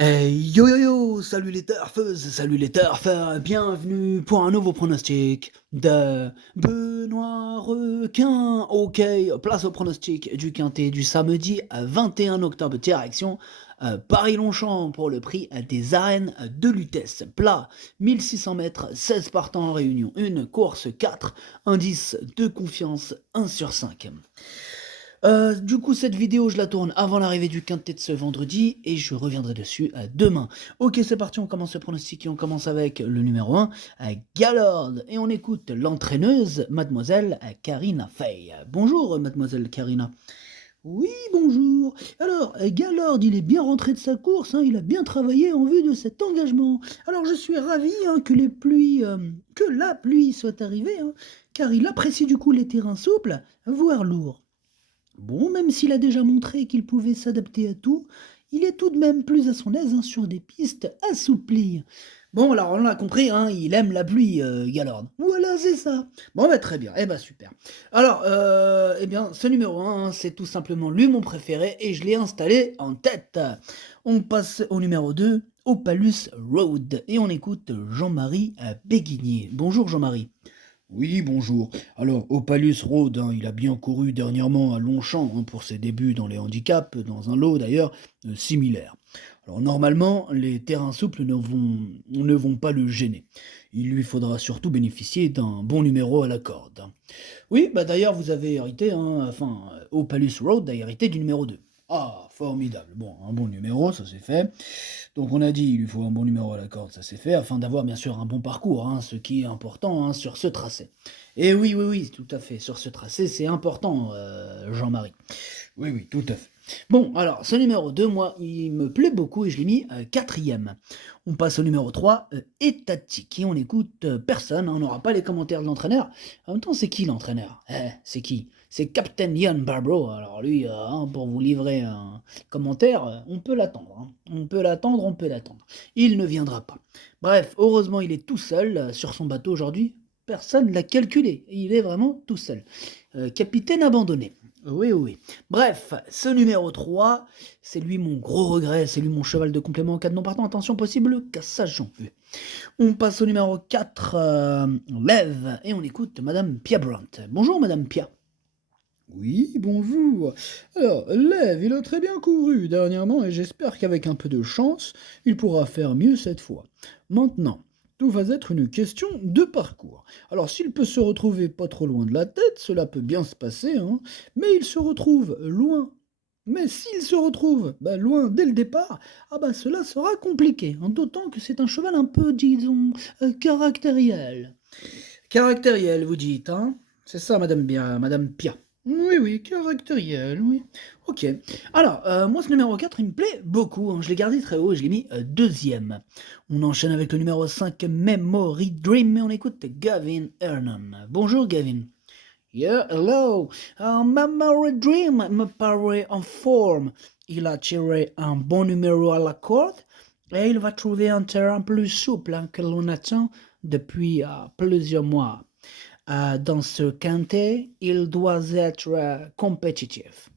Yo yo yo, salut les turfeuses, salut les turfeurs, bienvenue pour un nouveau pronostic de Benoît Requin. Ok, place au pronostic du quintet du samedi 21 octobre, direction Paris-Longchamp pour le prix des arènes de Lutèce. Plat, 1600 mètres, 16 partants en réunion, une course 4, indice de confiance 1 sur 5. Du coup, cette vidéo, je la tourne avant l'arrivée du quintet de ce vendredi et je reviendrai dessus demain. Ok, c'est parti, on commence le pronostic et on commence avec le numéro 1, Galord. Et on écoute l'entraîneuse, mademoiselle Karina Fay. Bonjour, mademoiselle Karina. Oui, bonjour. Alors, Galord, il est bien rentré de sa course, hein, il a bien travaillé en vue de cet engagement. Alors, je suis ravi hein, que la pluie soit arrivée, hein, car il apprécie du coup les terrains souples, voire lourds. Bon, même s'il a déjà montré qu'il pouvait s'adapter à tout, il est tout de même plus à son aise hein, sur des pistes assouplies. Bon, alors on l'a compris, hein, il aime la pluie, Galord. Voilà, c'est ça. Bon, bah très bien, eh bah super. Alors, eh bien, ce numéro 1, hein, c'est tout simplement lui mon préféré et je l'ai installé en tête. On passe au numéro 2, Opalus Road, et on écoute Jean-Marie Béguigné. Bonjour Jean-Marie. Oui, bonjour. Alors, Opalus Road, hein, il a bien couru dernièrement à Longchamp hein, pour ses débuts dans les handicaps, dans un lot d'ailleurs similaire. Alors, normalement, les terrains souples ne vont pas le gêner. Il lui faudra surtout bénéficier d'un bon numéro à la corde, hein. Oui, bah d'ailleurs, vous avez hérité, hein, enfin, Opalus Road a hérité du numéro 2. Ah, formidable. Bon, un bon numéro, ça c'est fait. Donc on a dit, il lui faut un bon numéro à la corde, ça c'est fait, afin d'avoir bien sûr un bon parcours, hein, ce qui est important hein, sur ce tracé. Et oui, oui, oui, tout à fait, sur ce tracé, c'est important, Jean-Marie. Oui, oui, tout à fait. Bon, alors, ce numéro 2, moi, il me plaît beaucoup et je l'ai mis quatrième. On passe au numéro 3, étatique, et on écoute personne, hein, on n'aura pas les commentaires de l'entraîneur. En même temps, c'est qui l'entraîneur? C'est qui? C'est Captain Ian Barbro. Alors lui, hein, pour vous livrer un commentaire, on peut l'attendre. Hein. On peut l'attendre, on peut l'attendre. Il ne viendra pas. Bref, heureusement, il est tout seul sur son bateau aujourd'hui. Personne ne l'a calculé. Il est vraiment tout seul. Capitaine abandonné. Oui, oui, oui. Bref, ce numéro 3, c'est lui mon gros regret, c'est lui mon cheval de complément en cas de non partant. Attention, possible cassage en vue. On passe au numéro 4, Lev, et on écoute Madame Pia Brandt. Bonjour Madame Pia. Oui, bonjour. Alors, Lev, il a très bien couru dernièrement et j'espère qu'avec un peu de chance, il pourra faire mieux cette fois. Maintenant, tout va être une question de parcours. Alors, s'il peut se retrouver pas trop loin de la tête, cela peut bien se passer, hein, mais il se retrouve loin. Mais s'il se retrouve loin dès le départ, ah bah cela sera compliqué, hein, d'autant que c'est un cheval un peu, disons, caractériel. Caractériel, vous dites, hein? C'est ça, Madame Pia. Oui, oui, caractériel, oui. Ok. Alors, moi, ce numéro 4, il me plaît beaucoup, hein. Je l'ai gardé très haut et je l'ai mis deuxième. On enchaîne avec le numéro 5, Memory Dream, et on écoute Gavin Hernan. Bonjour, Gavin. Yeah, hello. Memory Dream me paraît en forme. Il a tiré un bon numéro à la corde et il va trouver un terrain plus souple hein, que l'on attend depuis plusieurs mois. Dans ce quintet, il doit être compétitif.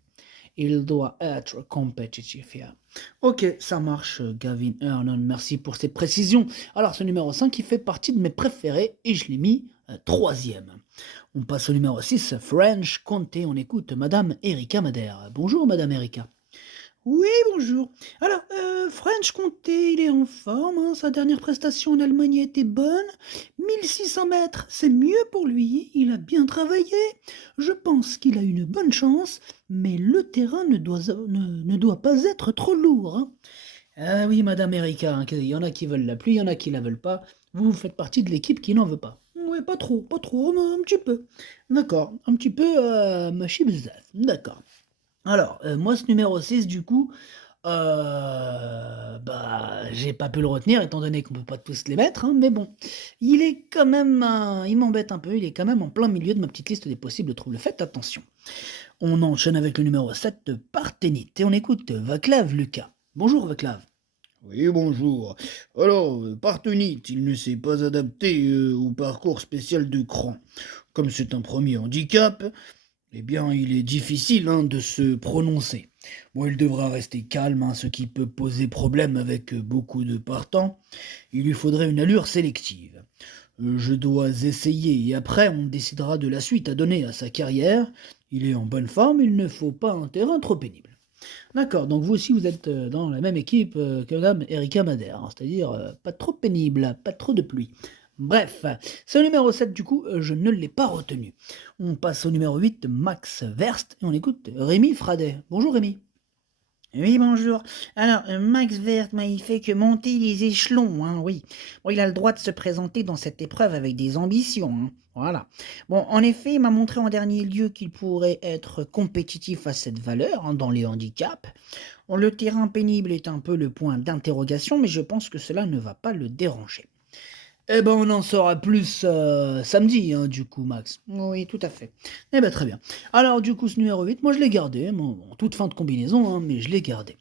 Il doit être compétitif. Yeah. Ok, ça marche, Gavin Hernan. Merci pour ces précisions. Alors, ce numéro 5, il fait partie de mes préférés et je l'ai mis troisième. On passe au numéro 6, French Comté. On écoute Madame Erika Madère. Bonjour, Madame Erika. Oui, bonjour. Alors, French Comté, il est en forme, hein, sa dernière prestation en Allemagne a été bonne. 1600 mètres, c'est mieux pour lui, il a bien travaillé. Je pense qu'il a une bonne chance, mais le terrain ne doit pas être trop lourd. Hein. Ah oui, Madame Erika, hein, il y en a qui veulent la pluie, il y en a qui la veulent pas. Vous faites partie de l'équipe qui n'en veut pas. Oui, pas trop, mais un petit peu. D'accord, un petit peu, machi bzaf. D'accord. Alors, moi, ce numéro 6, du coup, j'ai pas pu le retenir étant donné qu'on peut pas tous les mettre, hein, mais bon, il est quand même, il m'embête un peu, il est quand même en plein milieu de ma petite liste des possibles troubles. Faites attention. On enchaîne avec le numéro 7, Parthénite, et on écoute Vaclav Lucas. Bonjour Vaclav. Oui, bonjour. Alors, Partenit, il ne s'est pas adapté au parcours spécial de Cran. Comme c'est un premier handicap, eh bien, il est difficile hein, de se prononcer. Bon, il devra rester calme, hein, ce qui peut poser problème avec beaucoup de partants. Il lui faudrait une allure sélective. Je dois essayer et après on décidera de la suite à donner à sa carrière. Il est en bonne forme, il ne faut pas un terrain trop pénible. D'accord, donc vous aussi vous êtes dans la même équipe que Madame Erika Madère, hein, c'est-à-dire pas trop pénible, pas trop de pluie. Bref, ce numéro 7 du coup, je ne l'ai pas retenu. On passe au numéro 8, Max Verst, et on écoute Rémi Fradet. Bonjour Rémi. Oui, bonjour. Alors, Max Vert, il fait que monter les échelons, hein, oui. Bon, il a le droit de se présenter dans cette épreuve avec des ambitions, hein. Voilà. Bon, en effet, il m'a montré en dernier lieu qu'il pourrait être compétitif à cette valeur, hein, dans les handicaps. Bon, le terrain pénible est un peu le point d'interrogation, mais je pense que cela ne va pas le déranger. Eh ben on en saura plus samedi, hein, du coup Max. Oui, tout à fait. Eh ben très bien. Alors du coup ce numéro 8, moi je l'ai gardé, en toute fin de combinaison, hein, mais je l'ai gardé.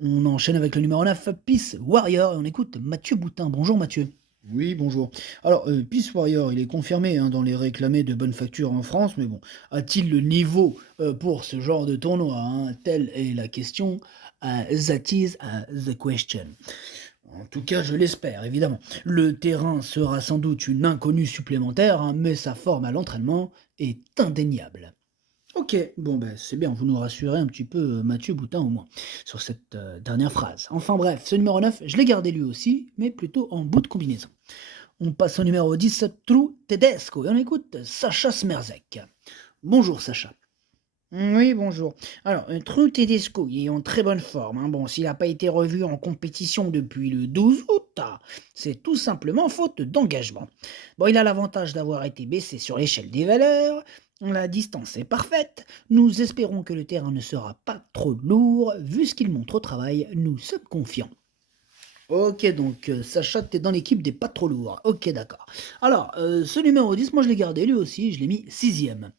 On enchaîne avec le numéro 9, Peace Warrior, et on écoute Mathieu Boutin. Bonjour Mathieu. Oui, bonjour. Alors, Peace Warrior, il est confirmé hein, dans les réclamés de bonne facture en France, mais bon, a-t-il le niveau pour ce genre de tournoi hein? Telle est la question. That is the question. En tout cas, je l'espère, évidemment. Le terrain sera sans doute une inconnue supplémentaire, hein, mais sa forme à l'entraînement est indéniable. Ok, bon ben c'est bien, vous nous rassurez un petit peu, Mathieu Boutin au moins, sur cette dernière phrase. Enfin bref, ce numéro 9, je l'ai gardé lui aussi, mais plutôt en bout de combinaison. On passe au numéro 10, True Tedesco, et on écoute Sacha Smerzek. Bonjour Sacha. Oui, bonjour. Alors, True Tedesco, il est en très bonne forme, hein. Bon, s'il n'a pas été revu en compétition depuis le 12 août, c'est tout simplement faute d'engagement. Bon, il a l'avantage d'avoir été baissé sur l'échelle des valeurs. La distance est parfaite. Nous espérons que le terrain ne sera pas trop lourd. Vu ce qu'il montre au travail, nous sommes confiants. Ok, donc Sacha, t'es dans l'équipe des pas trop lourds. Ok, d'accord. Alors, ce numéro 10, moi je l'ai gardé lui aussi, je l'ai mis sixième.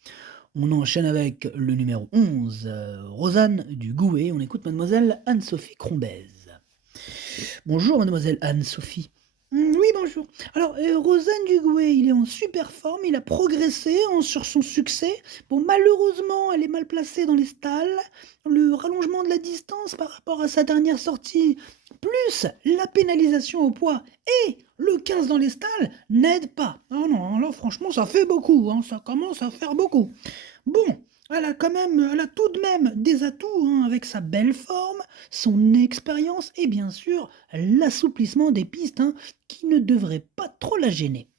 On enchaîne avec le numéro 11, Rosanne du Gouet. On écoute mademoiselle Anne-Sophie Crombez. Bonjour mademoiselle Anne-Sophie. Oui, bonjour. Alors, Rosanne Dugouet, il est en super forme, il a progressé sur son succès. Bon, malheureusement, elle est mal placée dans les stalles. Le rallongement de la distance par rapport à sa dernière sortie, plus la pénalisation au poids et le 15 dans les stalles, n'aident pas. Ah non, là, franchement, ça fait beaucoup, hein, ça commence à faire beaucoup. Bon, elle a tout de même des atouts, hein, avec sa belle forme, son expérience et bien sûr l'assouplissement des pistes, hein, qui ne devrait pas trop la gêner.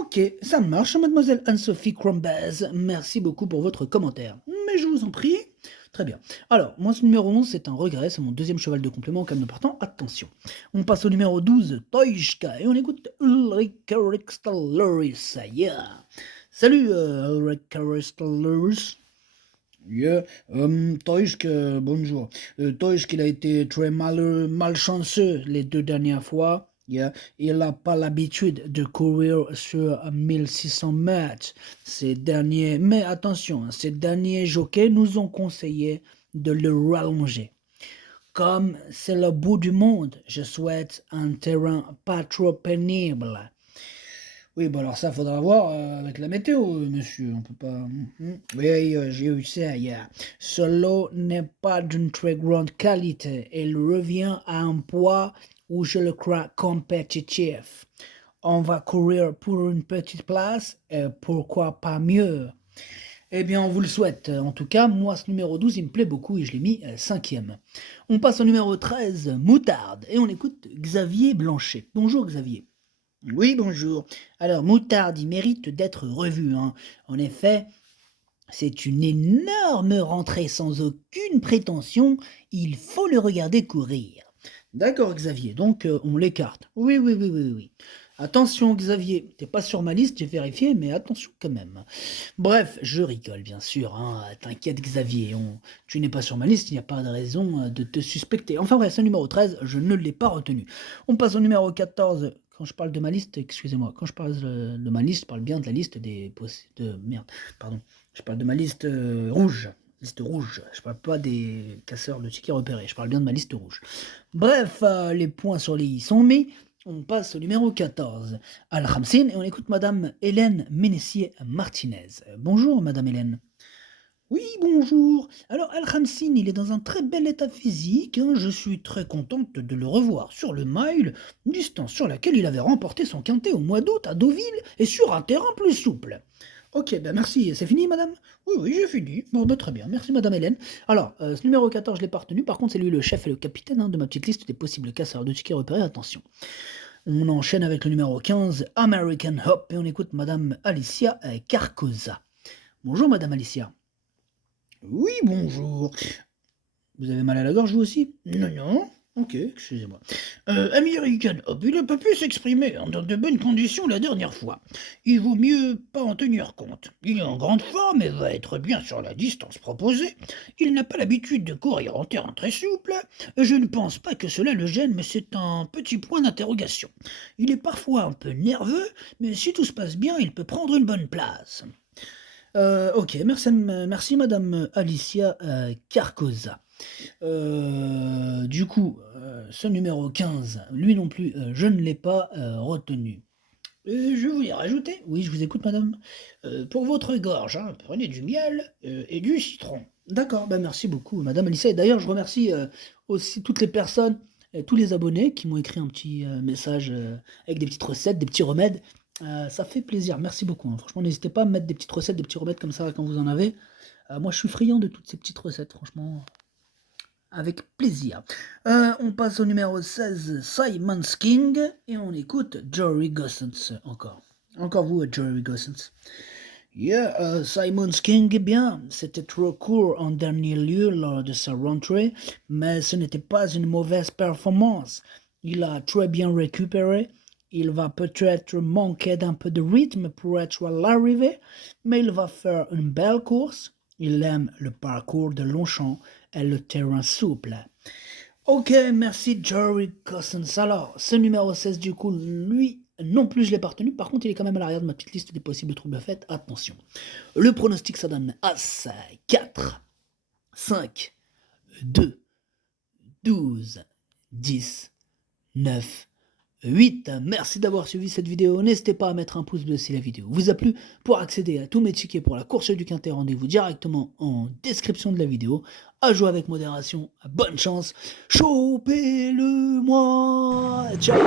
Ok, ça marche, mademoiselle Anne-Sophie Crombez. Merci beaucoup pour votre commentaire. Mais je vous en prie. Très bien. Alors, moi, ce numéro 11, c'est un regret, c'est mon deuxième cheval de complément au calme partant. Attention. On passe au numéro 12, Toyshka, et on écoute Ulrika Rixtaloris. Yeah. Salut, Ulrika Rixtaloris. Yeah, Toysk, bonjour. Toysk, il a été très malchanceux les deux dernières fois. Yeah. Il n'a pas l'habitude de courir sur 1600 mètres. Mais attention, hein, ces derniers jockeys nous ont conseillé de le rallonger. Comme c'est le bout du monde, je souhaite un terrain pas trop pénible. Oui, bon alors ça faudra voir avec la météo, monsieur, on peut pas... Oui, j'ai eu ça hier. Ce lot n'est pas d'une très grande qualité. Il revient à un poids où je le crois compétitif. On va courir pour une petite place et pourquoi pas mieux. Eh bien, on vous le souhaite. En tout cas, moi, ce numéro 12, il me plaît beaucoup et je l'ai mis cinquième. On passe au numéro 13, Moutarde, et on écoute Xavier Blanchet. Bonjour Xavier. Oui, bonjour. Alors, Moutarde, il mérite d'être revu, hein. En effet, c'est une énorme rentrée sans aucune prétention. Il faut le regarder courir. D'accord Xavier, donc on l'écarte. Oui, oui, oui, oui, oui. Attention Xavier, t'es pas sur ma liste, j'ai vérifié, mais attention quand même. Bref, je rigole bien sûr, hein. T'inquiète Xavier, tu n'es pas sur ma liste, il n'y a pas de raison de te suspecter. Enfin bref, ce numéro 13, je ne l'ai pas retenu. On passe au numéro 14. Quand je parle de ma liste, excusez-moi, quand je parle de ma liste, je parle bien de la liste pardon. Je parle de ma liste rouge. Liste rouge, je parle pas des casseurs de tickets repérés, je parle bien de ma liste rouge. Bref, les points sur les i sont mis. On passe au numéro 14, Al-Khamsin, et on écoute Madame Hélène Ménessier-Martinez. Bonjour Madame Hélène. Oui, bonjour. Alors, Al-Khamsin, il est dans un très bel état physique, hein. Je suis très contente de le revoir sur le mile, distance sur laquelle il avait remporté son quintet au mois d'août à Deauville et sur un terrain plus souple. Ok, ben merci. C'est fini, madame? Oui, oui, j'ai fini. Bon, ben très bien. Merci, madame Hélène. Alors, ce numéro 14, je l'ai pas retenu. Par contre, c'est lui le chef et le capitaine, hein, de ma petite liste des possibles casseurs de tickets repérés. Attention. On enchaîne avec le numéro 15, American Hop, et on écoute madame Alicia Carcosa. Bonjour, madame Alicia. Oui, bonjour. Vous avez mal à la gorge, vous aussi? Non, non. Ok, excusez-moi. American Hop, il n'a pas pu s'exprimer dans de bonnes conditions la dernière fois. Il vaut mieux pas en tenir compte. Il est en grande forme et va être bien sur la distance proposée. Il n'a pas l'habitude de courir en terrain très souple. Je ne pense pas que cela le gêne, mais c'est un petit point d'interrogation. Il est parfois un peu nerveux, mais si tout se passe bien, il peut prendre une bonne place. Ok, merci madame Alicia Carcosa. Du coup, ce numéro 15, lui non plus, je ne l'ai pas retenu. Je voulais rajouter, Oui, je vous écoute, madame. pour votre gorge, hein, prenez du miel et du citron. D'accord, ben merci beaucoup, madame Alicia. Et d'ailleurs, je remercie aussi toutes les personnes, tous les abonnés qui m'ont écrit un petit message avec des petites recettes, des petits remèdes. Ça fait plaisir, merci beaucoup, hein. Franchement, n'hésitez pas à me mettre des petites recettes, des petits remèdes comme ça quand vous en avez. Moi, je suis friand de toutes ces petites recettes, franchement, avec plaisir. On passe au numéro 16, Simon's King, et on écoute Jory Gossens encore. Encore vous, Jory Gossens. Yeah, Simon's King, eh bien, c'était trop court en dernier lieu lors de sa rentrée, mais ce n'était pas une mauvaise performance. Il a très bien récupéré. Il va peut-être manquer d'un peu de rythme pour être à l'arrivée, mais il va faire une belle course. Il aime le parcours de Longchamp et le terrain souple. Ok, merci Jerry Cousins. Alors, ce numéro 16 du coup, lui, non plus je l'ai pas retenu. Par contre, il est quand même à l'arrière de ma petite liste des possibles troubles faits. Attention. Le pronostic, ça donne As 4, 5, 2, 12, 10, 9, 8. Merci d'avoir suivi cette vidéo. N'hésitez pas à mettre un pouce bleu si la vidéo vous a plu. Pour accéder à tous mes tickets pour la course du Quintet, rendez-vous directement en description de la vidéo. À jouer avec modération. Bonne chance. Chopez-le moi. Ciao.